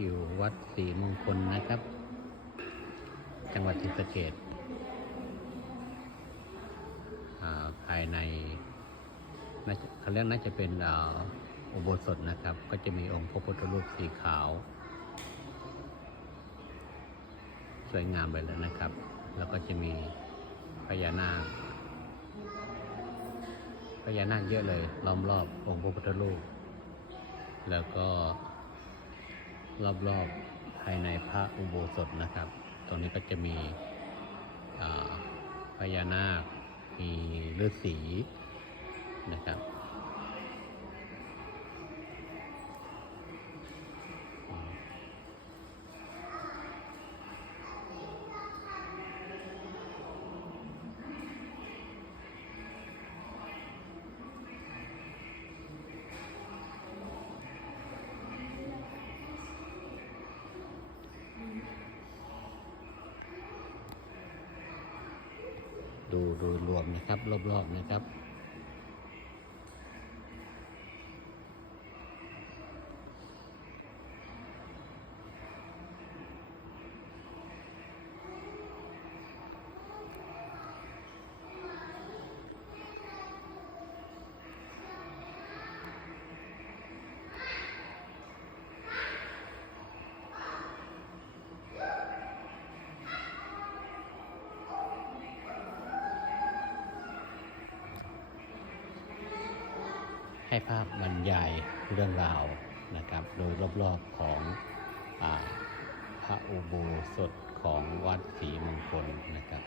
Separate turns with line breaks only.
อยู่วัดศรีมงคลนะครับ จังหวัดศรีสะเกดภายในเขาเรียกน่าจะเป็นอ,อุโบสถนะครับ ก็จะมีองค์พระพุทธรูปสีขาว สวยงามไปเลยนะครับ แล้วก็จะมีพญานาคพญานาคเยอะเลยล้อมรอบองค์พระพุทธรูปแล้วก็ รอบๆภายในพระอุโบสถนะครับ ตรงนี้ก็จะมีพญานาค มีฤาษีนะครับ ดูโดยรวมนะครับ รอบๆนะครับ ให้ภาพบรรยายเรื่องราวนะครับ โดยรอบๆของอพระอุโบสถของวัดศรีมงคลนะครับ